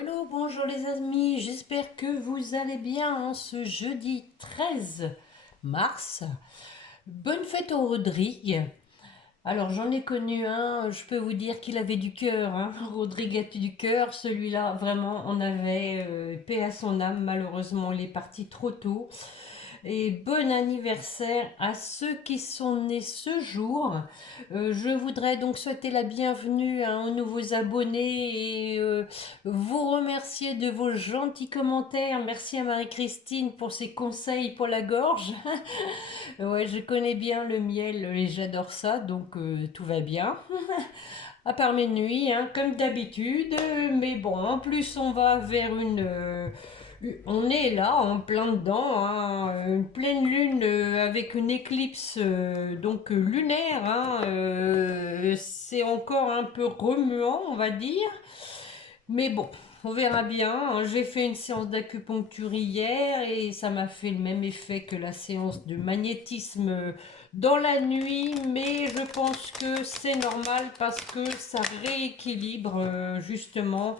Hello, bonjour les amis, j'espère que vous allez bien en ce jeudi 13 mars. Bonne fête au Rodrigue. Alors j'en ai connu un, je peux vous dire qu'il avait du cœur, hein. Rodrigue a du cœur, celui-là vraiment on avait paix à son âme, malheureusement il est parti trop tôt. Et bon anniversaire à ceux qui sont nés ce jour. Je voudrais donc souhaiter la bienvenue aux nouveaux abonnés et vous remercier de vos gentils commentaires. Merci à Marie-Christine pour ses conseils pour la gorge. Ouais, je connais bien le miel et j'adore ça, donc tout va bien. À part mes nuits, hein, comme d'habitude. Mais bon, en plus, on va vers on est là, en plein dedans, hein, une pleine lune avec une éclipse lunaire. Hein, c'est encore un peu remuant, on va dire. Mais bon, on verra bien, hein. J'ai fait une séance d'acupuncture hier et ça m'a fait le même effet que la séance de magnétisme dans la nuit, mais je pense que c'est normal parce que ça rééquilibre justement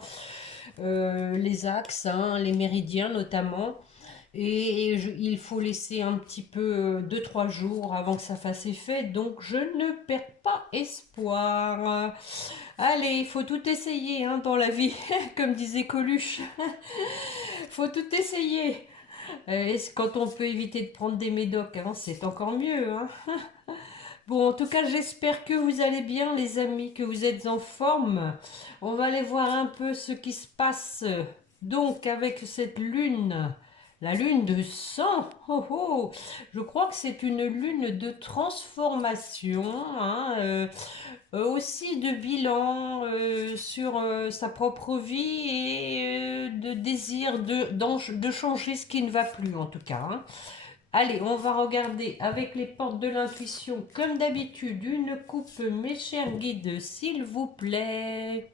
les axes, hein, les méridiens notamment. Il faut laisser un petit peu 2-3 jours avant que ça fasse effet, donc je ne perds pas espoir. Allez, il faut tout essayer hein, dans la vie, comme disait Coluche. Faut tout essayer. Et quand on peut éviter de prendre des médocs, hein, c'est encore mieux. Hein. Bon, en tout cas, j'espère que vous allez bien, les amis, que vous êtes en forme. On va aller voir un peu ce qui se passe. Donc, avec cette lune, la lune de sang. Oh, oh. Je crois que c'est une lune de transformation, hein, aussi de bilan sur sa propre vie et de désir de changer ce qui ne va plus, en tout cas. Hein. Allez, on va regarder avec les portes de l'intuition, comme d'habitude, une coupe, mes chers guides, s'il vous plaît.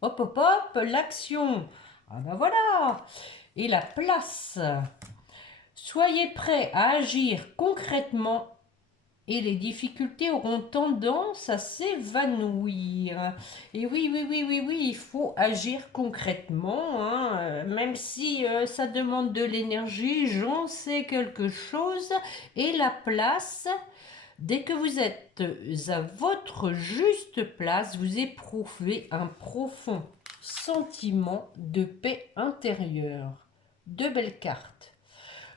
Hop, hop, hop, l'action. Ah ben voilà. Et la place. Soyez prêts à agir concrètement et les difficultés auront tendance à s'évanouir. Et oui, oui, oui, oui, oui, il faut agir concrètement, hein, même si ça demande de l'énergie, j'en sais quelque chose. Et la place, dès que vous êtes à votre juste place, vous éprouvez un profond sentiment de paix intérieure. De belles cartes.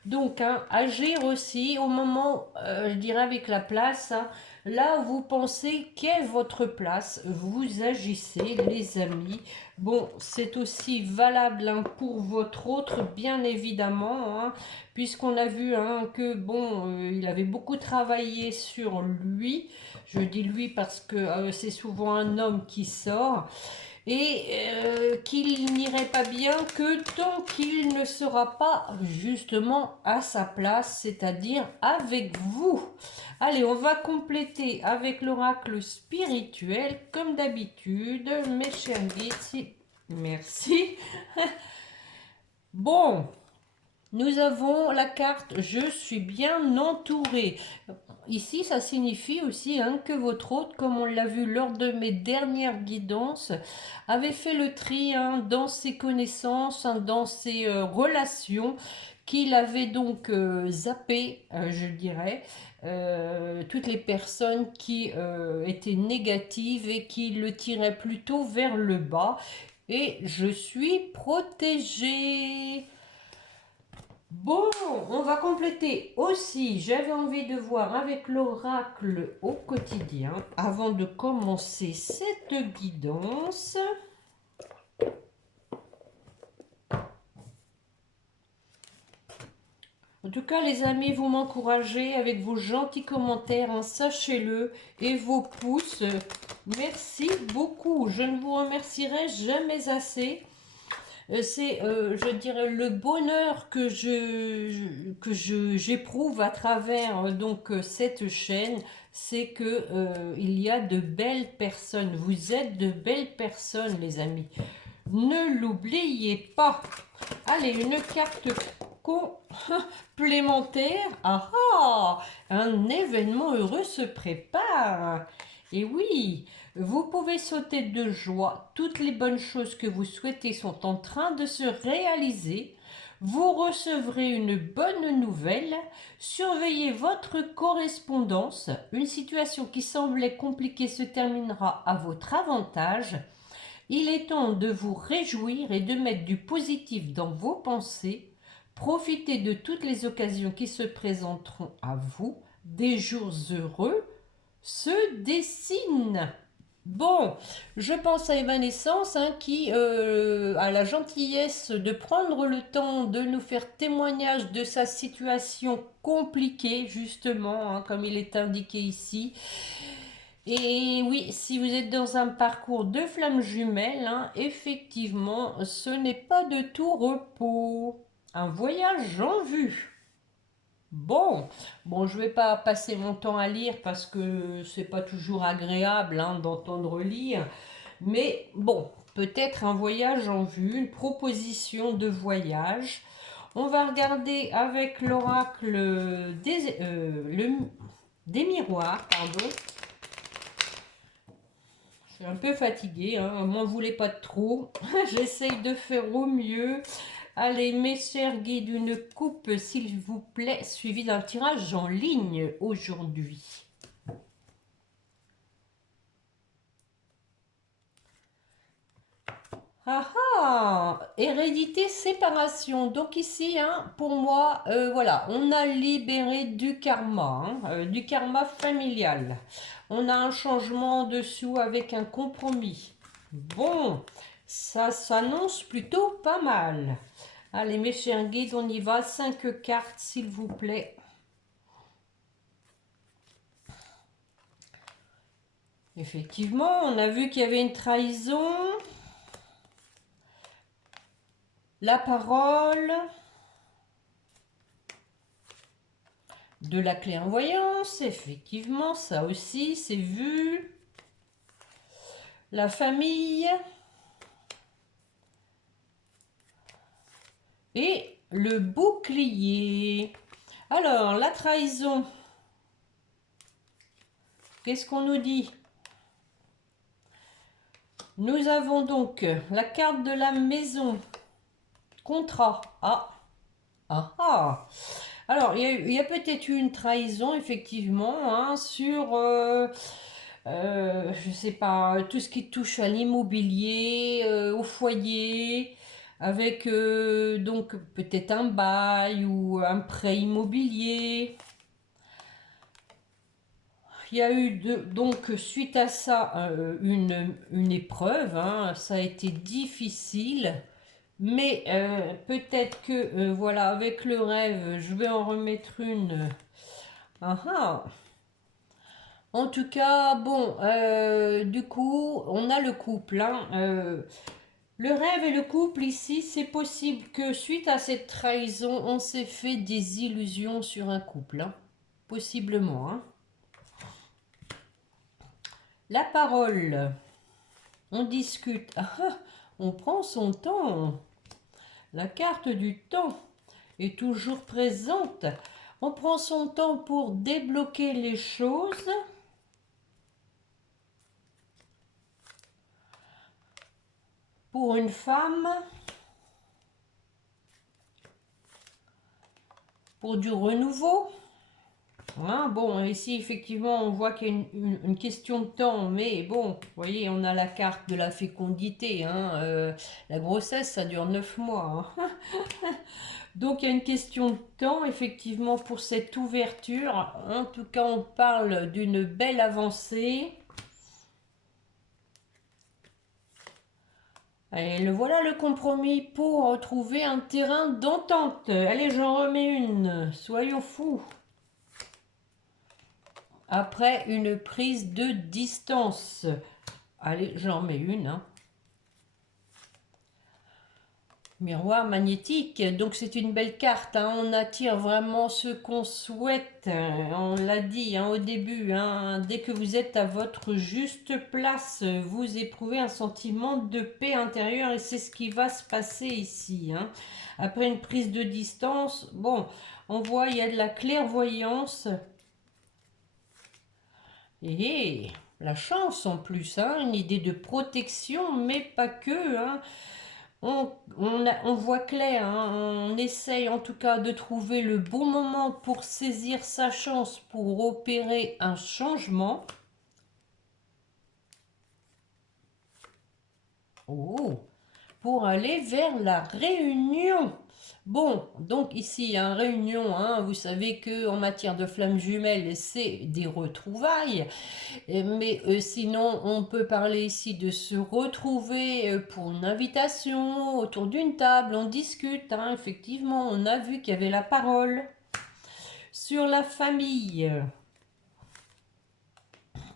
Donc, hein, agir aussi au moment, je dirais avec la place, hein, là où vous pensez qu'est votre place, vous agissez, les amis. Bon, c'est aussi valable hein, pour votre autre, bien évidemment, hein, puisqu'on a vu hein, que, bon, il avait beaucoup travaillé sur lui. Je dis lui parce que c'est souvent un homme qui sort et qu'il n'irait pas bien que tant qu'il ne sera pas justement à sa place, c'est-à-dire avec vous. Allez, on va compléter avec l'oracle spirituel, comme d'habitude, mes chers guides. Merci. Bon, nous avons la carte « Je suis bien entouré ». Ici, ça signifie aussi hein, que votre hôte, comme on l'a vu lors de mes dernières guidances, avait fait le tri hein, dans ses connaissances, hein, dans ses relations, qu'il avait donc zappé, je dirais, toutes les personnes qui étaient négatives et qui le tiraient plutôt vers le bas. Et je suis protégée. Bon, on va compléter aussi. J'avais envie de voir avec l'oracle au quotidien avant de commencer cette guidance. En tout cas, les amis, vous m'encouragez avec vos gentils commentaires, hein, sachez-le, et vos pouces. Merci beaucoup. Je ne vous remercierai jamais assez. C'est, je dirais, le bonheur que j'éprouve à travers donc cette chaîne, c'est que il y a de belles personnes. Vous êtes de belles personnes, les amis. Ne l'oubliez pas. Allez, une carte complémentaire. Ah ah, un événement heureux se prépare. Et oui, vous pouvez sauter de joie. Toutes les bonnes choses que vous souhaitez sont en train de se réaliser. Vous recevrez une bonne nouvelle. Surveillez votre correspondance. Une situation qui semblait compliquée se terminera à votre avantage. Il est temps de vous réjouir et de mettre du positif dans vos pensées. Profitez de toutes les occasions qui se présenteront à vous. Des jours heureux se dessinent. Bon, je pense à Evanescence qui a la gentillesse de prendre le temps de nous faire témoignage de sa situation compliquée, justement, comme il est indiqué ici. Et oui, si vous êtes dans un parcours de flammes jumelles, effectivement, ce n'est pas de tout repos. Un voyage en vue. Bon, je vais pas passer mon temps à lire parce que c'est pas toujours agréable d'entendre lire. Mais bon, peut-être un voyage en vue, une proposition de voyage. On va regarder avec l'oracle des miroirs, pardon. Je suis un peu fatiguée, m'en voulez pas trop. J'essaye de faire au mieux. Allez, mes chers guides, une coupe, s'il vous plaît, suivi d'un tirage en ligne aujourd'hui. Ah ah, hérédité, séparation. Donc ici, pour moi, voilà, on a libéré du karma familial. On a un changement en dessous avec un compromis. Bon, ça s'annonce plutôt pas mal. Allez, mes chers guides, on y va. 5 cartes, s'il vous plaît. Effectivement, on a vu qu'il y avait une trahison. La parole. De la clairvoyance, effectivement, ça aussi, c'est vu. La famille. Et le bouclier. Alors, la trahison. Qu'est-ce qu'on nous dit? Nous avons donc la carte de la maison. Contrat. Ah. Ah ah. Alors, il y a peut-être eu une trahison, effectivement, sur, je sais pas, tout ce qui touche à l'immobilier, au foyer, avec donc peut-être un bail ou un prêt immobilier. Il y a eu donc suite à ça une épreuve, ça a été difficile. Mais peut-être que, voilà, avec le rêve, je vais en remettre une. Ah ah. En tout cas, bon, du coup, on a le couple. Le rêve et le couple, ici, c'est possible que suite à cette trahison, on s'est fait des illusions sur un couple. Possiblement. La parole. On discute. Ah, ah, on prend son temps. La carte du temps est toujours présente. On prend son temps pour débloquer les choses. Pour une femme. Pour du renouveau. Bon, ici, effectivement, on voit qu'il y a une question de temps, mais bon, vous voyez, on a la carte de la fécondité. La grossesse, ça dure 9 mois. Donc, il y a une question de temps, effectivement, pour cette ouverture. En tout cas, on parle d'une belle avancée. Et voilà le compromis pour trouver un terrain d'entente. Allez, j'en remets une. Soyons fous. Après une prise de distance. Allez, j'en remets une. Miroir magnétique, donc c'est une belle carte, on attire vraiment ce qu'on souhaite, on l'a dit au début, dès que vous êtes à votre juste place, vous éprouvez un sentiment de paix intérieure et c'est ce qui va se passer ici. Après une prise de distance, bon, on voit il y a de la clairvoyance et la chance en plus, hein, une idée de protection, mais pas que, hein. On voit clair, hein, on essaye en tout cas de trouver le bon moment pour saisir sa chance, pour opérer un changement. Oh, pour aller vers la réunion. Bon, donc ici, hein, réunion, hein, vous savez que en matière de flammes jumelles, c'est des retrouvailles. Mais sinon, on peut parler ici de se retrouver pour une invitation autour d'une table, on discute, hein, effectivement, on a vu qu'il y avait la parole. Sur la famille,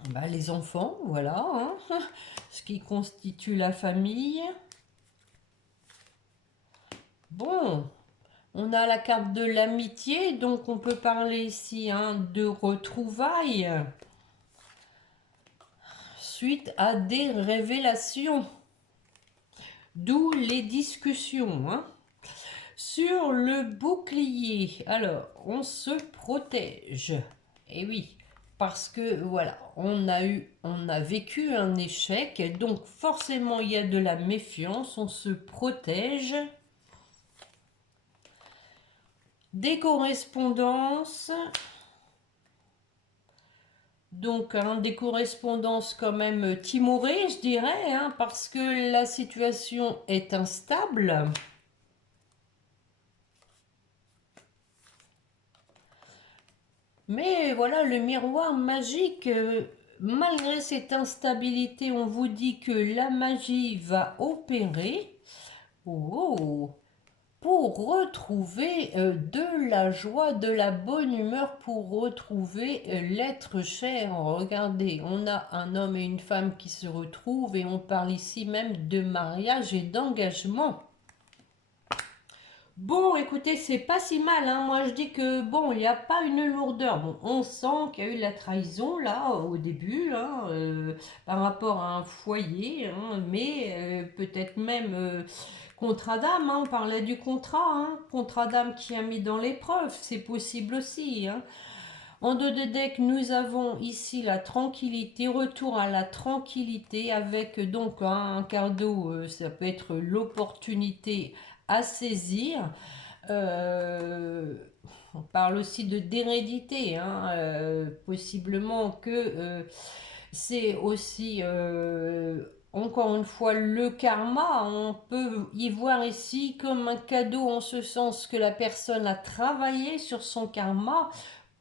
bah, les enfants, voilà, hein, ce qui constitue la famille. Bon, on a la carte de l'amitié, donc on peut parler ici, hein, de retrouvailles suite à des révélations, d'où les discussions, hein. Sur le bouclier, alors on se protège. Et oui, parce que voilà, on a vécu un échec, donc forcément il y a de la méfiance, on se protège. Des correspondances. Donc, hein, des correspondances quand même timorées, je dirais, hein, parce que la situation est instable. Mais voilà, le miroir magique, malgré cette instabilité, on vous dit que la magie va opérer. Oh, pour retrouver de la joie, de la bonne humeur, pour retrouver l'être cher. Regardez, on a un homme et une femme qui se retrouvent et on parle ici même de mariage et d'engagement. Bon, écoutez, c'est pas si mal, hein. Moi, je dis que, bon, il n'y a pas une lourdeur. Bon, on sent qu'il y a eu la trahison, là, au début, hein, par rapport à un foyer, hein, mais peut-être même contrat d'âme, hein, on parlait du contrat, hein, contrat d'âme qui a mis dans l'épreuve, c'est possible aussi, hein. En dos de deck, nous avons ici la tranquillité, retour à la tranquillité avec donc un cadeau, ça peut être l'opportunité à saisir. Euh, on parle aussi d'hérédité, hein, possiblement que c'est aussi encore une fois le karma. On peut y voir ici comme un cadeau en ce sens que la personne a travaillé sur son karma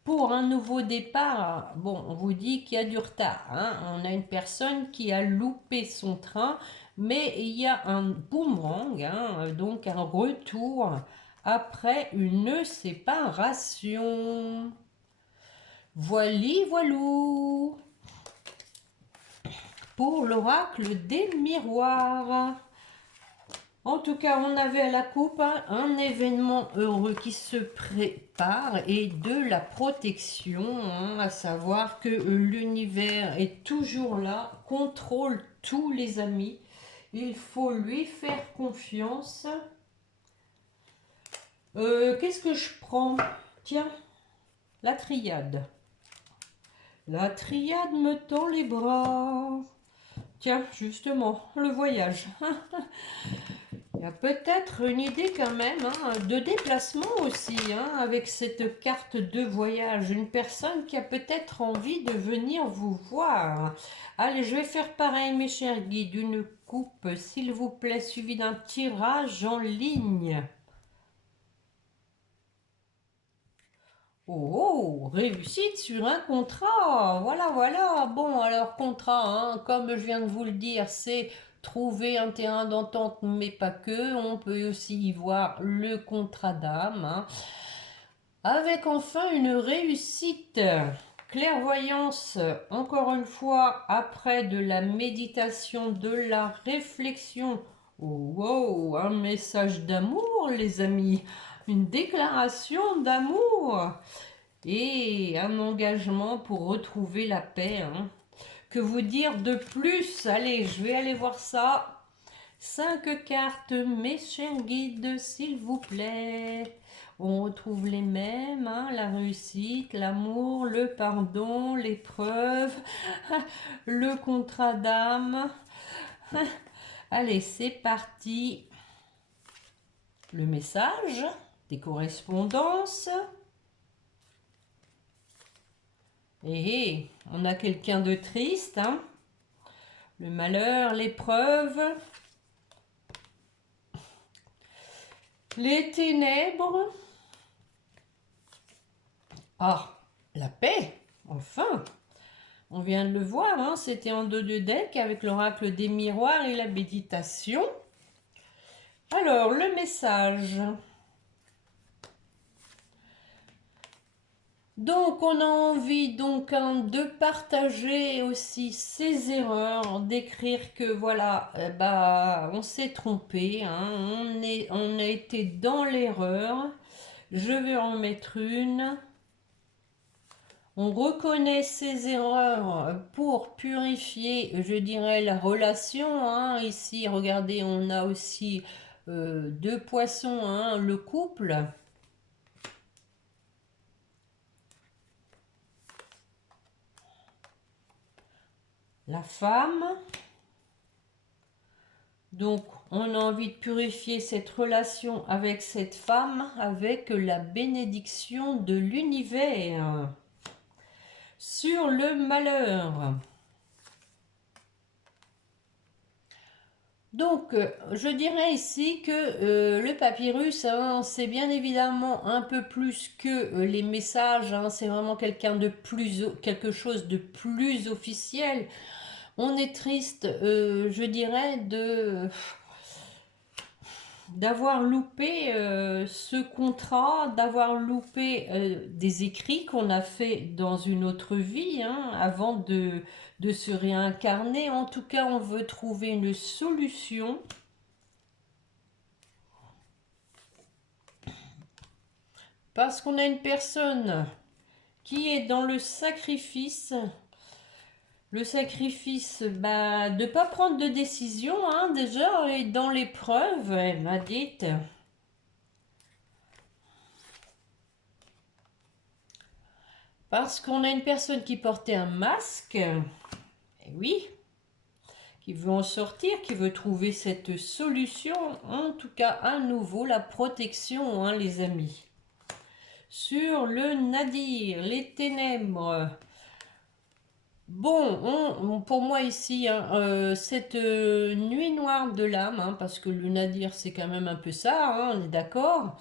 pour un nouveau départ. Bon, on vous dit qu'il y a du retard, hein. On a une personne qui a loupé son train, mais il y a un boomerang, hein, donc un retour après une séparation. Voili, voilou pour l'oracle des miroirs. En tout cas, on avait à la coupe, hein, un événement heureux qui se prépare et de la protection, hein, à savoir que l'univers est toujours là, contrôle tous les amis. Il faut lui faire confiance. Qu'est-ce que je prends? Tiens, la triade. La triade me tend les bras. Tiens, justement, le voyage. Il y a peut-être une idée quand même, hein, de déplacement aussi, hein, avec cette carte de voyage. Une personne qui a peut-être envie de venir vous voir. Allez, je vais faire pareil, mes chers guides. Une coupe, s'il vous plaît, suivie d'un tirage en ligne. Oh, réussite sur un contrat. Voilà, voilà. Bon, alors contrat, hein, comme je viens de vous le dire, c'est trouver un terrain d'entente, mais pas que. On peut aussi y voir le contrat d'âme, hein. Avec enfin une réussite. Clairvoyance, encore une fois, après de la méditation, de la réflexion. Oh, wow, un message d'amour, les amis. Une déclaration d'amour et un engagement pour retrouver la paix, hein. Que vous dire de plus? Allez, je vais aller voir ça. 5 cartes, mes chers guides, s'il vous plaît. On retrouve les mêmes, hein, la réussite, l'amour, le pardon, l'épreuve, le contrat d'âme. Allez, c'est parti. Le message, des correspondances. Et on a quelqu'un de triste, hein. Le malheur, l'épreuve, les ténèbres. Ah, la paix, enfin. On vient de le voir, hein, c'était en 2 deck avec l'oracle des miroirs et la méditation. Alors, le message. Donc, on a envie donc de partager aussi ses erreurs, d'écrire que voilà, on s'est trompé, hein, on a été dans l'erreur. Je vais en mettre une. On reconnaît ses erreurs pour purifier, je dirais, la relation. Hein. Ici, regardez, on a aussi 2 poissons, hein, le couple. La femme. Donc, on a envie de purifier cette relation avec cette femme, avec la bénédiction de l'univers. Sur le malheur. Donc, je dirais ici que le papyrus, hein, c'est bien évidemment un peu plus que les messages, hein, c'est vraiment quelque chose de plus officiel. On est triste, je dirais, d'avoir loupé ce contrat, d'avoir loupé des écrits qu'on a fait dans une autre vie, hein, avant de se réincarner. En tout cas, on veut trouver une solution. Parce qu'on a une personne qui est dans le sacrifice. Le sacrifice, de ne pas prendre de décision, hein, déjà, et dans l'épreuve, elle m'a dit. Parce qu'on a une personne qui portait un masque, et oui, qui veut en sortir, qui veut trouver cette solution, en tout cas à nouveau la protection, hein, les amis. Sur le nadir, les ténèbres. Bon, pour moi ici, hein, cette nuit noire de l'âme, hein, parce que le nadir c'est quand même un peu ça, hein, on est d'accord.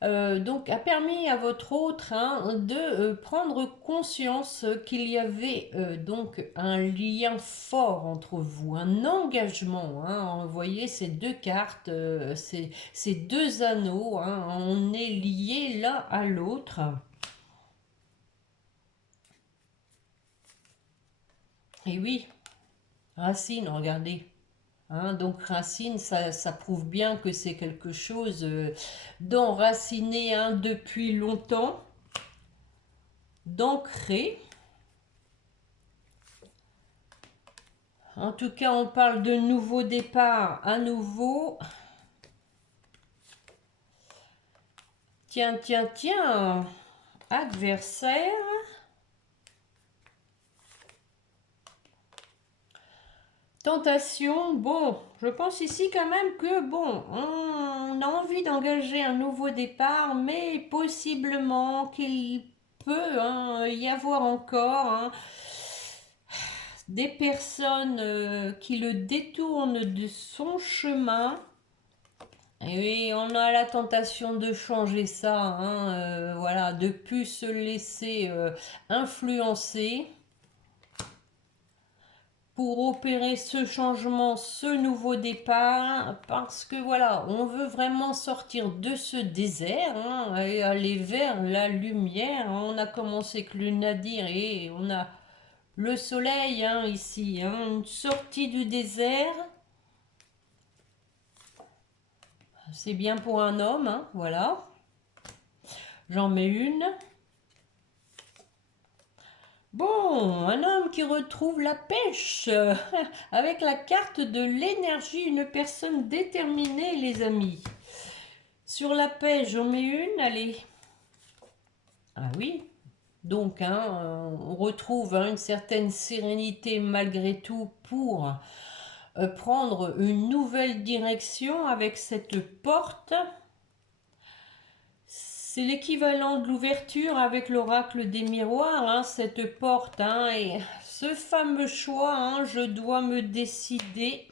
Donc a permis à votre autre, hein, de prendre conscience qu'il y avait donc un lien fort entre vous, un engagement, hein. Vous voyez ces 2 cartes, ces 2 anneaux, hein, on est liés l'un à l'autre. Et oui, racine, regardez. Hein, donc racine, ça prouve bien que c'est quelque chose d'enraciné, hein, depuis longtemps, d'ancré. En tout cas, on parle de nouveau départ à nouveau. Tiens, tiens, tiens, adversaire. Tentation, bon, je pense ici quand même que, bon, on a envie d'engager un nouveau départ, mais possiblement qu'il peut, hein, y avoir encore, hein, des personnes qui le détournent de son chemin. Et oui, on a la tentation de changer ça, hein, voilà, de plus se laisser influencer pour opérer ce changement, ce nouveau départ, parce que voilà, on veut vraiment sortir de ce désert, hein, et aller vers la lumière. On a commencé avec le nadir et on a le soleil, hein, ici, hein, une sortie du désert. C'est bien pour un homme, hein, voilà. J'en mets une. Bon, un homme qui retrouve la pêche avec la carte de l'énergie, une personne déterminée, les amis. Sur la pêche, j'en mets une, allez. Ah oui, donc on retrouve une certaine sérénité malgré tout pour prendre une nouvelle direction avec cette porte. C'est l'équivalent de l'ouverture avec l'oracle des miroirs, cette porte, et ce fameux choix, je dois me décider.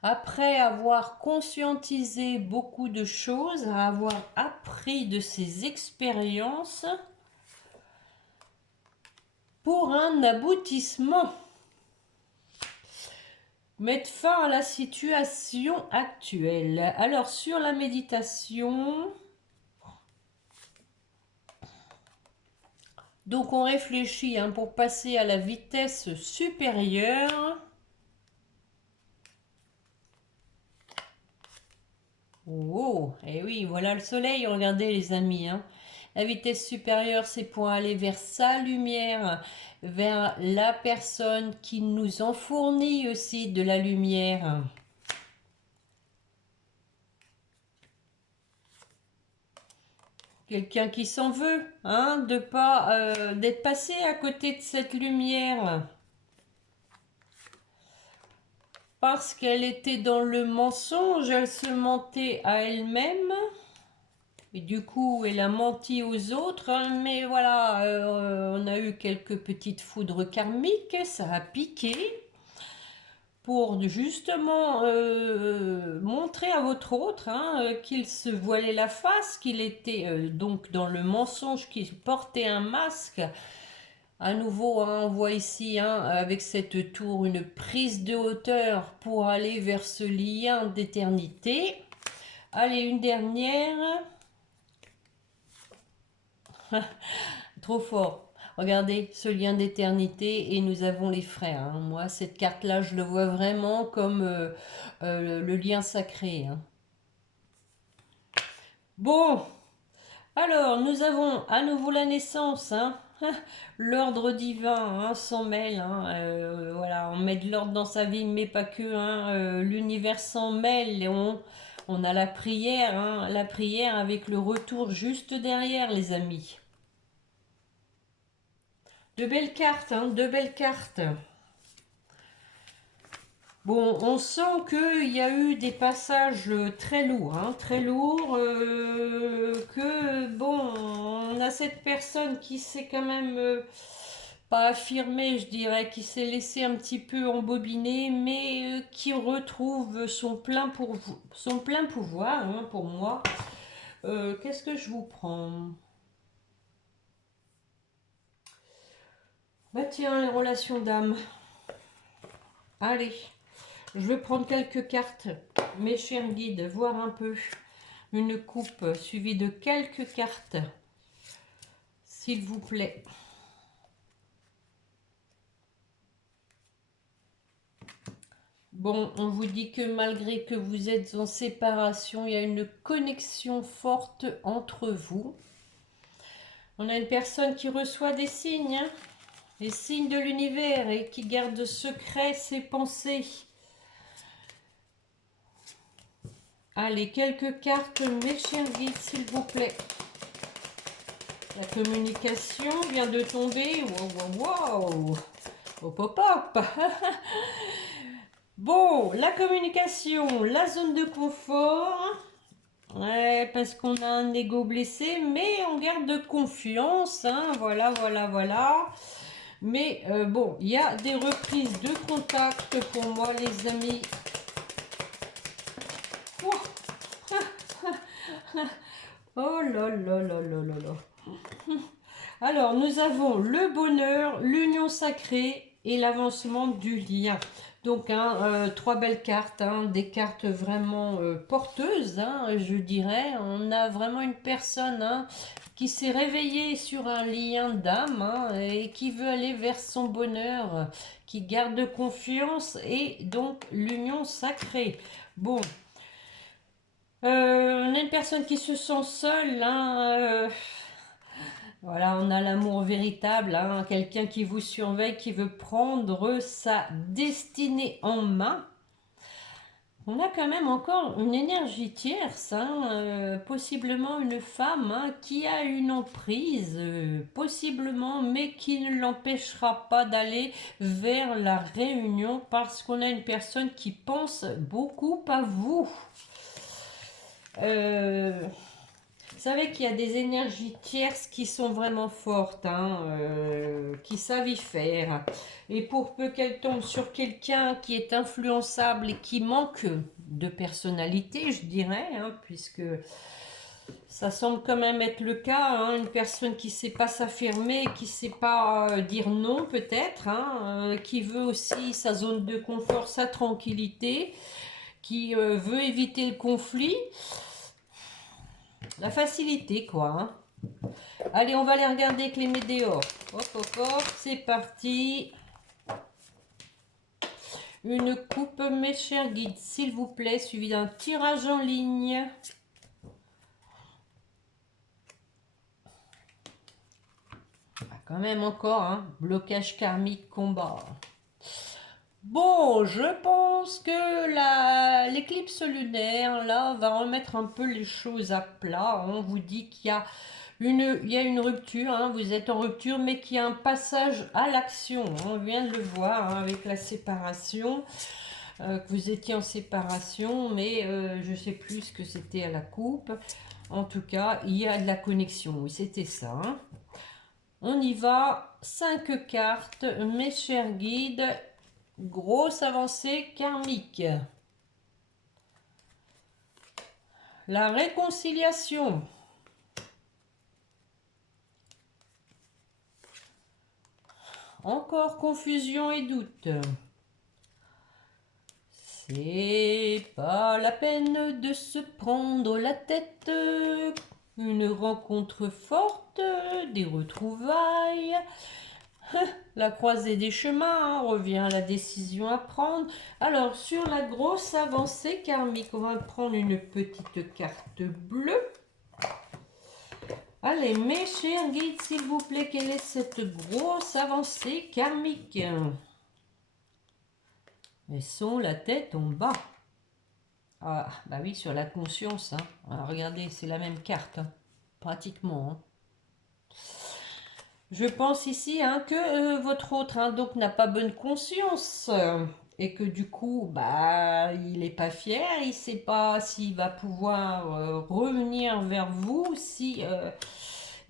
Après avoir conscientisé beaucoup de choses, avoir appris de ces expériences pour un aboutissement. Mettre fin à la situation actuelle. Alors, sur la méditation, donc on réfléchit pour passer à la vitesse supérieure. Oh, et oui, voilà le soleil, regardez les amis. La vitesse supérieure, c'est pour aller vers sa lumière, vers la personne qui nous en fournit aussi de la lumière. Quelqu'un qui s'en veut, de pas d'être passé à côté de cette lumière. Parce qu'elle était dans le mensonge, elle se mentait à elle-même. Et du coup, elle a menti aux autres. Mais voilà, on a eu quelques petites foudres karmiques, ça a piqué. Pour justement montrer à votre autre qu'il se voilait la face, qu'il était donc dans le mensonge, qu'il portait un masque. À nouveau, on voit ici avec cette tour une prise de hauteur pour aller vers ce lien d'éternité. Allez, une dernière. Trop fort. Regardez ce lien d'éternité et nous avons les frères. Moi, cette carte-là, je le vois vraiment comme le lien sacré. Bon, alors nous avons à nouveau la naissance. L'ordre divin s'en mêle. Voilà, on met de l'ordre dans sa vie, mais pas que. L'univers s'en mêle et on a la prière avec le retour juste derrière, les amis. De belles cartes, de belles cartes. Bon, on sent qu'il y a eu des passages très lourds, que bon, on a cette personne qui s'est quand même pas affirmée, je dirais, qui s'est laissé un petit peu embobiner, mais qui retrouve son plein pouvoir, pour moi. Qu'est-ce que je vous prends? Bah tiens, les relations d'âme. Allez. Je vais prendre quelques cartes, mes chers guides, voir un peu. Une coupe suivie de quelques cartes, s'il vous plaît. Bon, on vous dit que malgré que vous êtes en séparation, il y a une connexion forte entre vous. On a une personne qui reçoit des signes, les signes de l'univers, et qui garde secret ses pensées. Allez, quelques cartes, mes chers guides, s'il vous plaît. La communication vient de tomber. Wow. Hop, hop, hop. Bon, la communication, la zone de confort. Ouais, parce qu'on a un ego blessé, mais on garde confiance. Voilà. Mais bon, il y a des reprises de contact pour moi, les amis. Oh là là. Alors, nous avons le bonheur, l'union sacrée et l'avancement du lien. Donc, 3 belles cartes, des cartes vraiment porteuses, je dirais. On a vraiment une personne qui s'est réveillée sur un lien d'âme et qui veut aller vers son bonheur, qui garde confiance, et donc l'union sacrée. Bon, On a une personne qui se sent seule, hein, voilà, on a l'amour véritable, hein, quelqu'un qui vous surveille, qui veut prendre sa destinée en main. On a quand même encore une énergie tierce, hein, possiblement une femme, hein, qui a une emprise, possiblement, mais qui ne l'empêchera pas d'aller vers la réunion parce qu'on a une personne qui pense beaucoup à vous. Vous savez qu'il y a des énergies tierces qui sont vraiment fortes, hein, qui savent y faire. Et pour peu qu'elles tombent sur quelqu'un qui est influençable et qui manque de personnalité, je dirais, hein, puisque ça semble quand même être le cas, hein, une personne qui ne sait pas s'affirmer, qui ne sait pas dire non peut-être, hein, qui veut aussi sa zone de confort, sa tranquillité, qui veut éviter le conflit. La facilité, quoi. Hein. Allez, on va aller regarder avec les météores. Hop, hop, hop, c'est parti. Une coupe, mes chers guides, s'il vous plaît, suivi d'un tirage en ligne. Ah, quand même encore, hein, blocage karmique, combat. Bon, je pense que l'éclipse lunaire, là, va remettre un peu les choses à plat. On vous dit qu'il y a une rupture, hein, vous êtes en rupture, mais qu'il y a un passage à l'action. On vient de le voir, hein, avec la séparation, que vous étiez en séparation, mais je ne sais plus ce que c'était à la coupe. En tout cas, il y a de la connexion, oui, c'était ça. Hein. On y va, 5 cartes, mes chers guides. Grosse avancée karmique. La réconciliation. Encore confusion et doute. C'est pas la peine de se prendre la tête. Une rencontre forte, des retrouvailles. La croisée des chemins, hein, revient à la décision à prendre. Alors, sur la grosse avancée karmique, on va prendre une petite carte bleue. Allez, mes chers guides, s'il vous plaît, quelle est cette grosse avancée karmique? Elles sont la tête en bas. Ah, bah oui, sur la conscience. Hein. Alors, regardez, c'est la même carte, hein, pratiquement. Hein. Je pense ici, hein, que votre autre, hein, donc, n'a pas bonne conscience. Et que du coup, bah, il n'est pas fier, il ne sait pas s'il va pouvoir revenir vers vous, si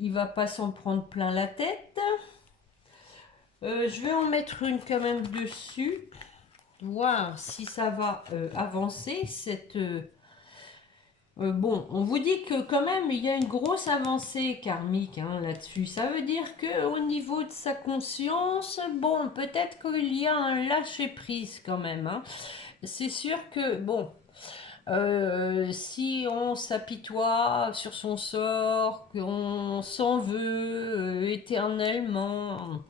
il va pas s'en prendre plein la tête. Je vais en mettre une quand même dessus, voir si ça va avancer. Bon, on vous dit que quand même il y a une grosse avancée karmique, hein, là-dessus. Ça veut dire que au niveau de sa conscience, bon, peut-être qu'il y a un lâcher prise quand même. Hein. C'est sûr que bon, si on s'apitoie sur son sort, qu'on s'en veut éternellement,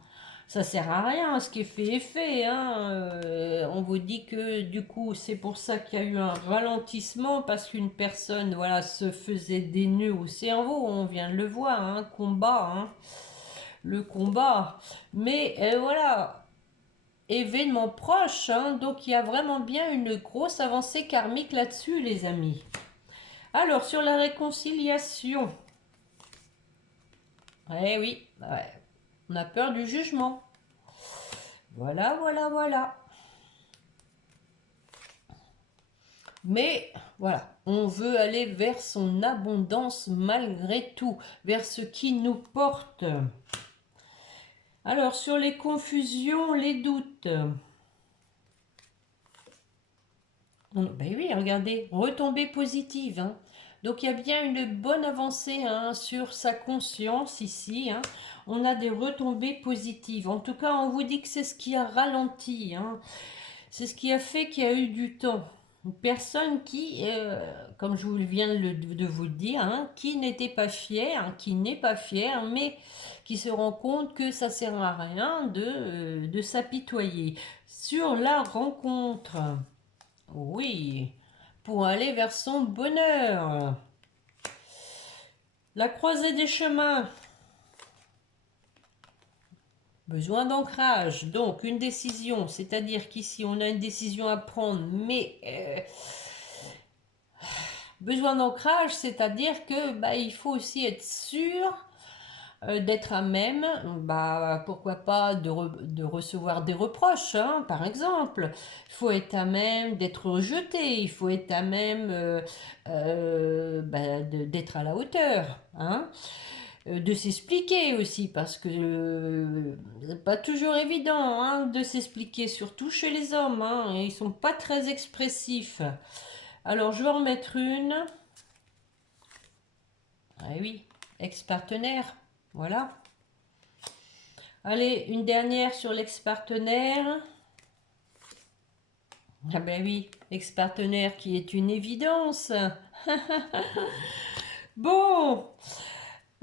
ça sert à rien, ce qui est fait est fait. Hein. On vous dit que du coup, c'est pour ça qu'il y a eu un ralentissement, parce qu'une personne, voilà, se faisait des nœuds au cerveau, on vient de le voir, hein, combat, hein, le combat. Mais voilà, événement proche, hein, donc il y a vraiment bien une grosse avancée karmique là-dessus, les amis. Alors, sur la réconciliation. Eh oui, ouais. On a peur du jugement. Voilà, voilà, voilà. Mais voilà, on veut aller vers son abondance malgré tout, vers ce qui nous porte. Alors, sur les confusions, les doutes. Ben oui, regardez, retombée positive. Hein. Donc, il y a bien une bonne avancée, hein, sur sa conscience ici. Hein. On a des retombées positives. En tout cas, on vous dit que c'est ce qui a ralenti. Hein. C'est ce qui a fait qu'il y a eu du temps. Une personne qui, comme je viens de vous le dire, hein, qui n'était pas fière, hein, qui n'est pas fière, mais qui se rend compte que ça ne sert à rien de s'apitoyer. Sur la rencontre, oui, pour aller vers son bonheur. La croisée des chemins. Besoin d'ancrage, donc une décision, c'est-à-dire qu'ici on a une décision à prendre, mais besoin d'ancrage, c'est-à-dire que il faut aussi être sûr d'être à même, pourquoi pas de recevoir des reproches, hein, par exemple. Il faut être à même d'être rejeté, il faut être à même d'être à la hauteur, hein. De s'expliquer aussi, parce que c'est pas toujours évident, hein, de s'expliquer, surtout chez les hommes, hein, et ils sont pas très expressifs. Alors je vais en mettre une. Ah oui, ex-partenaire, voilà. Allez, une dernière sur l'ex-partenaire. Ah ben oui, ex-partenaire qui est une évidence. Bon,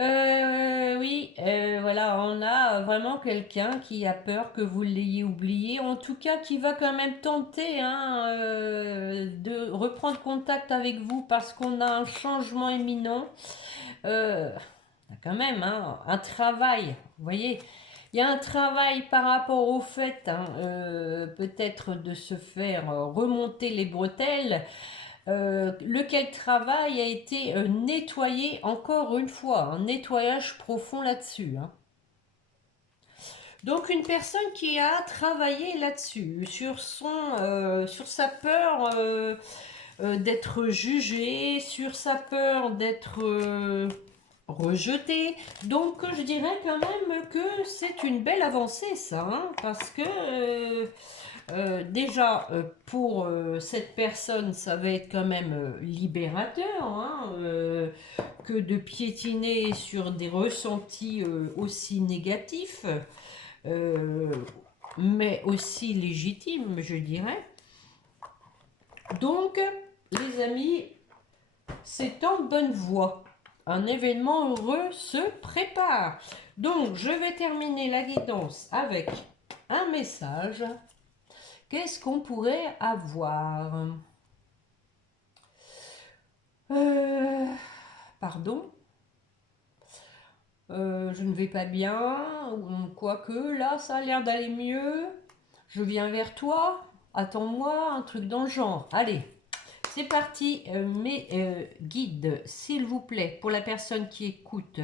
oui, voilà, on a vraiment quelqu'un qui a peur que vous l'ayez oublié, en tout cas qui va quand même tenter, hein, de reprendre contact avec vous parce qu'on a un changement imminent. Quand même, hein, un travail, vous voyez, il y a un travail par rapport au fait, hein, peut-être de se faire remonter les bretelles, lequel travail a été nettoyé encore une fois, un nettoyage profond là-dessus, hein. Donc une personne qui a travaillé là-dessus, sur sa peur d'être jugée, sur sa peur d'être rejetée. Donc je dirais quand même que c'est une belle avancée ça, hein, parce que déjà pour cette personne ça va être quand même libérateur, hein, que de piétiner sur des ressentis aussi négatifs, mais aussi légitimes, je dirais. Donc les amis, c'est en bonne voie. Un événement heureux se prépare. Donc, je vais terminer la guidance avec un message. Qu'est-ce qu'on pourrait avoir? Pardon, je ne vais pas bien, quoique là, ça a l'air d'aller mieux. Je viens vers toi, attends-moi, un truc dans le genre. Allez. C'est parti, mes guides, s'il vous plaît, pour la personne qui écoute,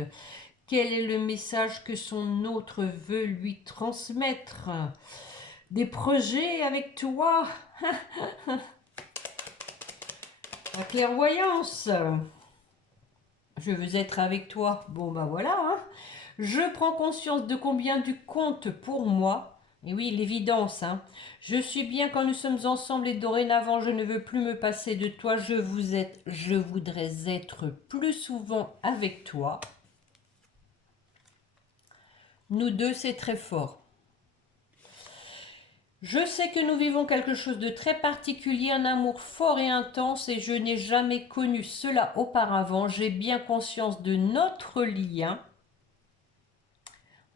quel est le message que son autre veut lui transmettre? Des projets avec toi? La clairvoyance. Je veux être avec toi. Bon, voilà, hein. Je prends conscience de combien tu comptes pour moi. Et oui, l'évidence, hein. Je suis bien quand nous sommes ensemble et dorénavant, je ne veux plus me passer de toi. Je voudrais être plus souvent avec toi. Nous deux, c'est très fort. Je sais que nous vivons quelque chose de très particulier, un amour fort et intense, et je n'ai jamais connu cela auparavant. J'ai bien conscience de notre lien.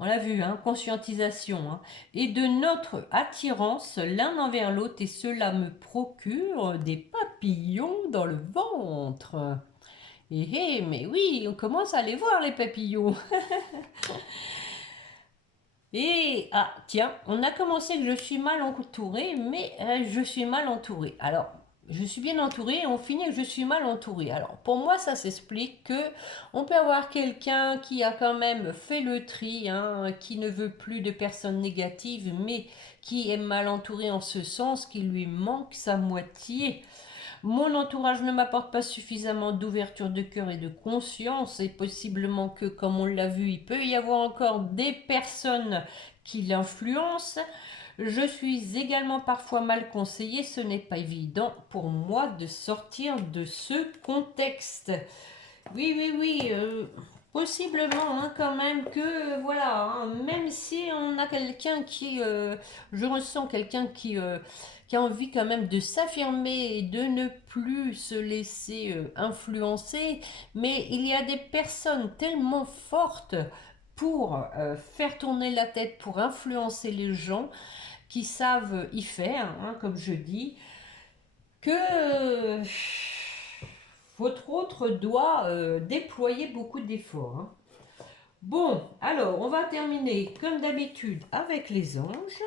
On l'a vu, hein, conscientisation, hein, et de notre attirance l'un envers l'autre, et cela me procure des papillons dans le ventre. Mais oui, on commence à les voir les papillons. Et, ah, tiens, on a commencé que je suis mal entourée, mais je suis mal entourée. Alors, je suis bien entourée et on finit que je suis mal entourée. Alors, pour moi, ça s'explique que on peut avoir quelqu'un qui a quand même fait le tri, hein, qui ne veut plus de personnes négatives, mais qui est mal entouré en ce sens qu'il lui manque sa moitié. Mon entourage ne m'apporte pas suffisamment d'ouverture de cœur et de conscience, et possiblement que, comme on l'a vu, il peut y avoir encore des personnes qui l'influencent. Je suis également parfois mal conseillée, ce n'est pas évident pour moi de sortir de ce contexte. Oui, possiblement, hein, quand même que, voilà, hein, même si on a quelqu'un qui, je ressens quelqu'un qui a envie quand même de s'affirmer et de ne plus se laisser influencer, mais il y a des personnes tellement fortes pour faire tourner la tête, pour influencer les gens, qui savent y faire, hein, comme je dis. que votre autre doit déployer beaucoup d'efforts, hein. Bon, alors, on va terminer comme d'habitude avec les anges.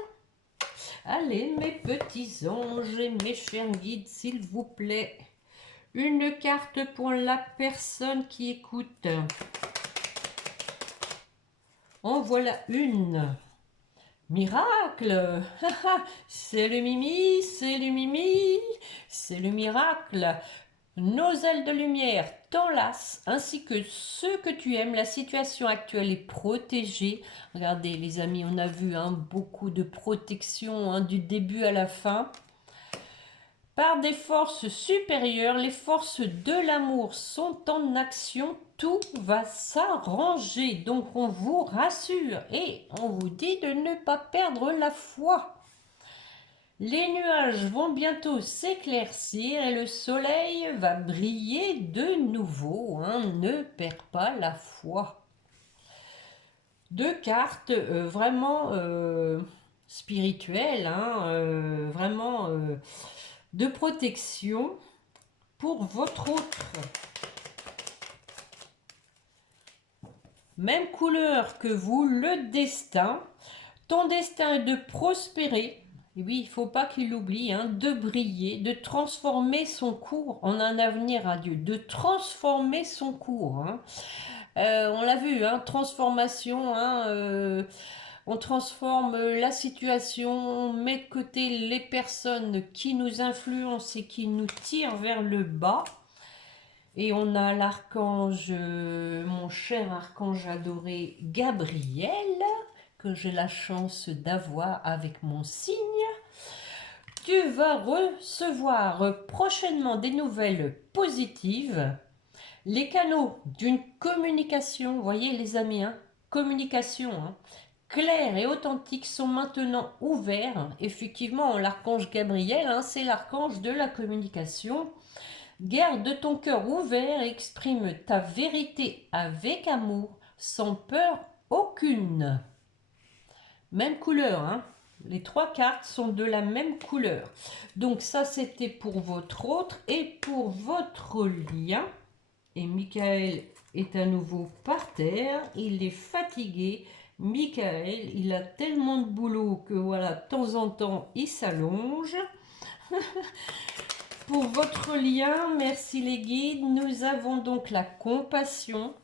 Allez, mes petits anges et mes chers guides, s'il vous plaît. Une carte pour la personne qui écoute. En voilà une. Miracle. C'est le Mimi, c'est le Mimi, c'est le miracle. Nos ailes de lumière t'enlacent, ainsi que ceux que tu aimes. La situation actuelle est protégée. Regardez les amis, on a vu beaucoup de protection du début à la fin. Par des forces supérieures, les forces de l'amour sont en action. Tout va s'arranger. Donc on vous rassure et on vous dit de ne pas perdre la foi. Les nuages vont bientôt s'éclaircir et le soleil va briller de nouveau. Ne perds pas la foi. Deux cartes vraiment spirituelles, vraiment de protection pour votre autre. Même couleur que vous, le destin. Ton destin est de prospérer. Et oui, il ne faut pas qu'il l'oublie, de briller, de transformer son cours en un avenir radieux, de transformer son cours. On l'a vu, transformation, on transforme la situation, on met de côté les personnes qui nous influencent et qui nous tirent vers le bas. Et on a l'archange, mon cher archange adoré Gabriel, que j'ai la chance d'avoir avec mon signe. Tu vas recevoir prochainement des nouvelles positives. Les canaux d'une communication, vous voyez les amis, communication claire et authentique sont maintenant ouverts. Effectivement, l'archange Gabriel, c'est l'archange de la communication. Garde ton cœur ouvert et exprime ta vérité avec amour, sans peur aucune. Même couleur, Les trois cartes sont de la même couleur. Donc ça, c'était pour votre autre et pour votre lien. Et Michael est à nouveau par terre. Il est fatigué. Michael, il a tellement de boulot que voilà, de temps en temps, il s'allonge. Pour votre lien, merci les guides, nous avons donc la compassion.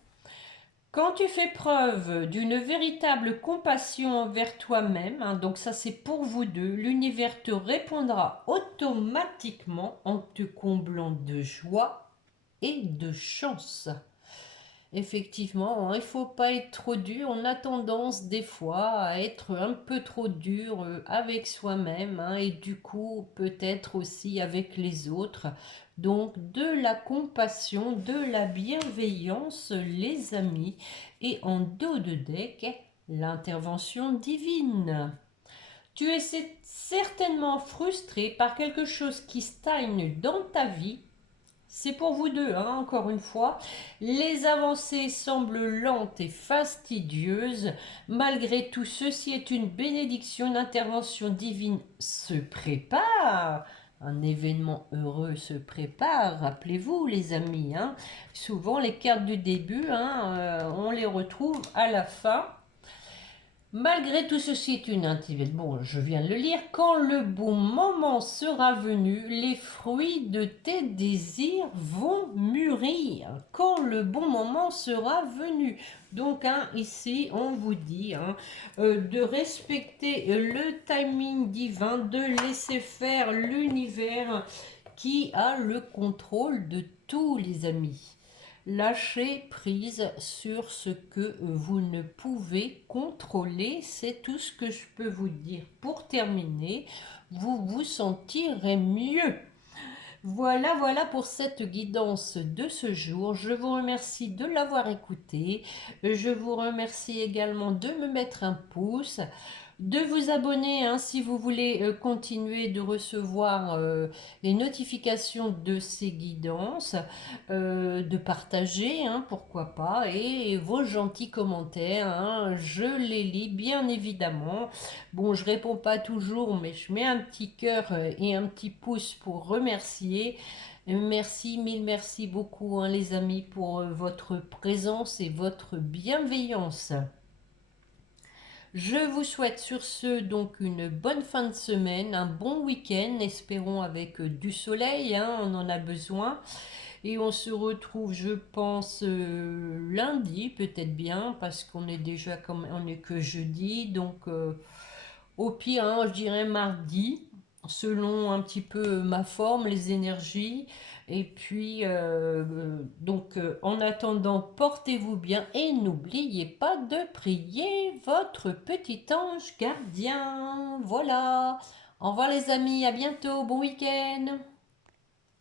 Quand tu fais preuve d'une véritable compassion envers toi-même, donc ça c'est pour vous deux, l'univers te répondra automatiquement en te comblant de joie et de chance. Effectivement, il ne faut pas être trop dur. On a tendance des fois à être un peu trop dur avec soi-même et du coup peut-être aussi avec les autres. Donc de la compassion, de la bienveillance les amis. Et en dos de deck, l'intervention divine. Tu es certainement frustré par quelque chose qui stagne dans ta vie. C'est pour vous deux, encore une fois. Les avancées semblent lentes et fastidieuses. Malgré tout, ceci est une bénédiction, une intervention divine se prépare. Un événement heureux se prépare, rappelez-vous les amis. Souvent les cartes du début, on les retrouve à la fin. Malgré tout ceci est une intimité. Bon, je viens de le lire. Quand le bon moment sera venu, les fruits de tes désirs vont mûrir. Quand le bon moment sera venu. Donc, ici, on vous dit de respecter le timing divin, de laisser faire l'univers qui a le contrôle de tous les amis. Lâchez prise sur ce que vous ne pouvez contrôler, c'est tout ce que je peux vous dire. Pour terminer, vous vous sentirez mieux. Voilà pour cette guidance de ce jour. Je vous remercie de l'avoir écouté. Je vous remercie également de me mettre un pouce. de vous abonner hein, si vous voulez continuer de recevoir les notifications de ces guidances, de partager, hein, pourquoi pas, et vos gentils commentaires, hein, je les lis bien évidemment. Bon, je réponds pas toujours, mais je mets un petit cœur et un petit pouce pour remercier. Merci, mille merci beaucoup hein, les amis pour votre présence et votre bienveillance. Je vous souhaite sur ce donc une bonne fin de semaine, un bon week-end, espérons avec du soleil, hein, on en a besoin. Et on se retrouve, je pense, lundi, peut-être bien, parce qu'on est déjà comme on est que jeudi, donc au pire, hein, je dirais mardi, selon un petit peu ma forme, les énergies. Et puis, en attendant, portez-vous bien et n'oubliez pas de prier votre petit ange gardien. Voilà. Au revoir les amis, à bientôt, bon week-end.